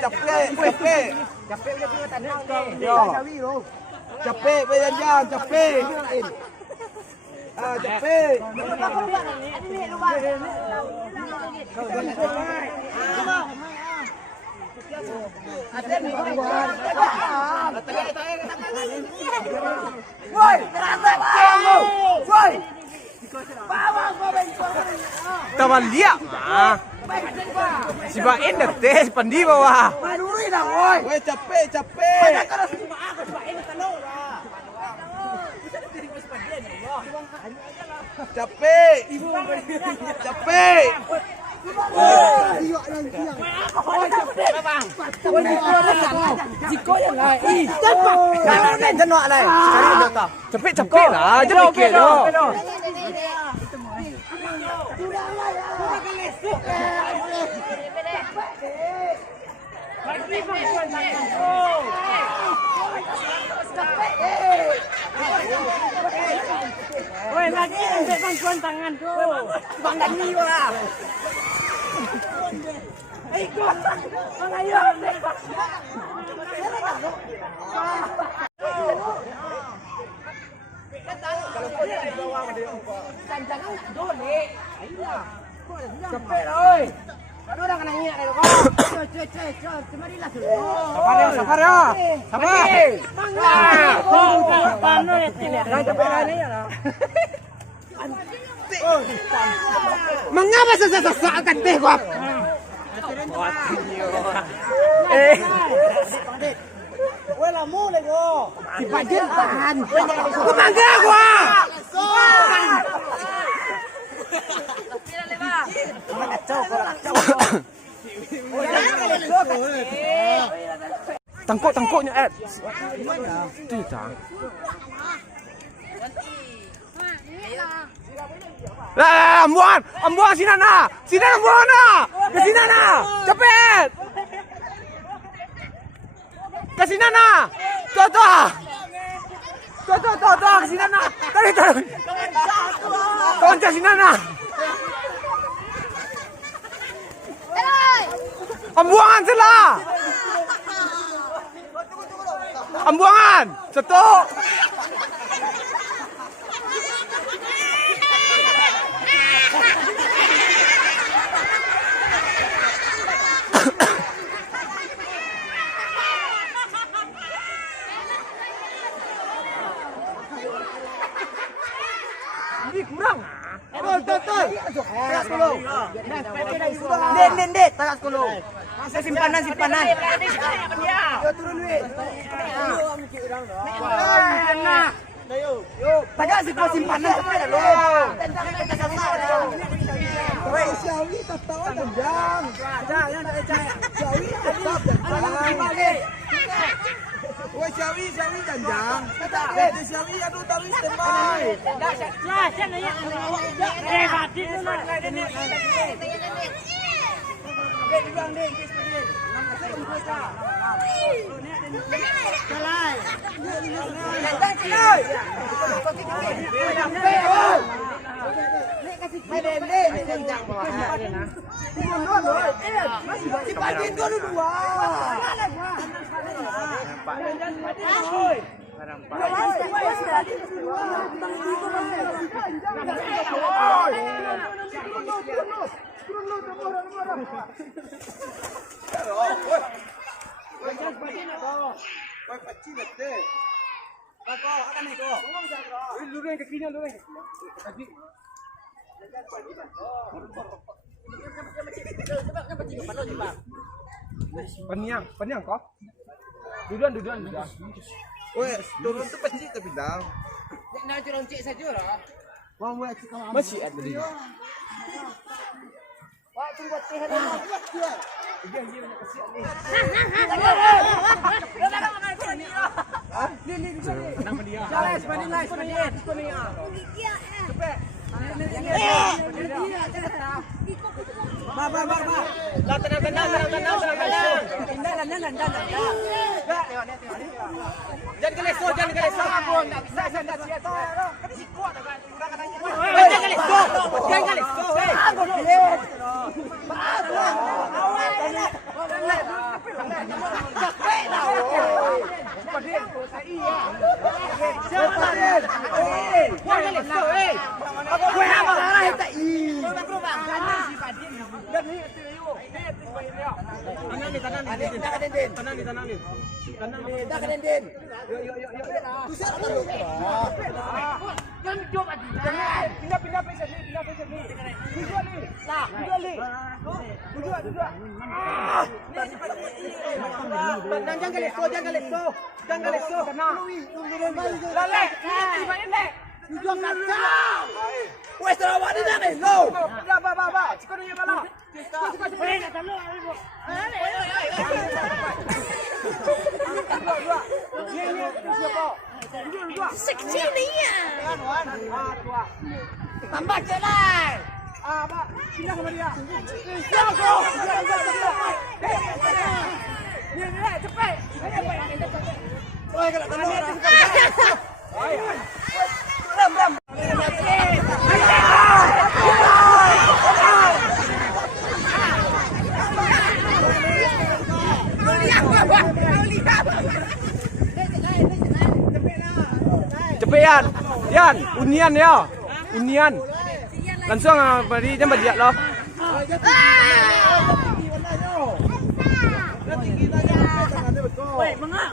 capek. Capek udah punya tanda kau. Yo. Capek bayar capek. Capek. Taman liak mah. Si Baen dah tes pandi bawah. Woi capek. Capek. Jiko yang lain. Capek lah, jangan mikir loh. Woi, lagi ambil bantuan tangan tu. Bangga ni wah. Ikut. Ayo. Jangan dole. Ayolah. Capek oi. Aduh dah kena ngiak dah kau. Cuy, kemarilah dulu. Sabar ya. Panu ini. Jangan capek ni ya. Mengapa sesakan teh gua? Wei lamu le go. Di bagian tahan. Kemangga gua. Tangkuk-tangkuknya Ed. Itu tak. Lah, ambuan sini nak. Sini ambuan nak. Ke sini nak. Cepet. Ke sini nak. Tuh. Ke sini nak. Tarik. Kawan ke sini nak. Ambuangan selah. Ambuangan. Satu. Ini kurang. Betul. Takas kolong. Den, takas kolong. Masa simpanan. Yo turun duit. Takas simpanan sampai dah lo. Wei, Xiaomi tahu jam. Jangan. Xiaomi tetap jangan. Woi Xiaomi janjang. Xiaomi aduh tahu standby. Peniang kok. Duluan. Woi, turun tu pecik tapi dah. Nak curang cik saja lah. Masih ada di. Wah, tunggu teh ada. Jangan keleso. Capek lah. Siapa dia? Wah, ni so Apa kau apa lah tak Jangan leso. Lalek, tujuan kacau. Wes terawat ni dah ni. Lo. Ba. Cikgu ni bala. Sekecil ni ya. Tambah jalan. Pak, pindah ke dia. Siapa? Ni, cepat. Oi, kalau tolong. Ram. Cepetan. Yan, unian ya. Unian. Langsung beri jam berjak loh. Weh, mengak.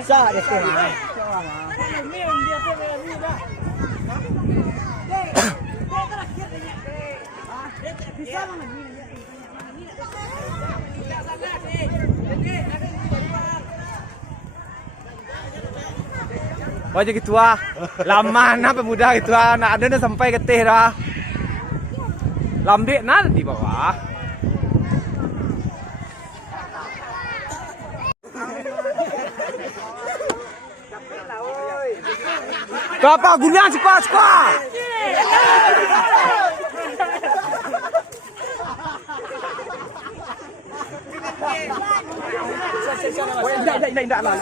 Bisa deh. Wajah gitu ah. Lama na pemuda gitu ah. Nak ada dah sampai ke teh dah. Lambek na di bawah. Apa guna cepat. Tidak lah.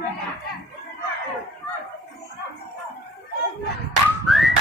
Hãy subscribe cho kênh Ghiền Mì Gõ để không bỏ lỡ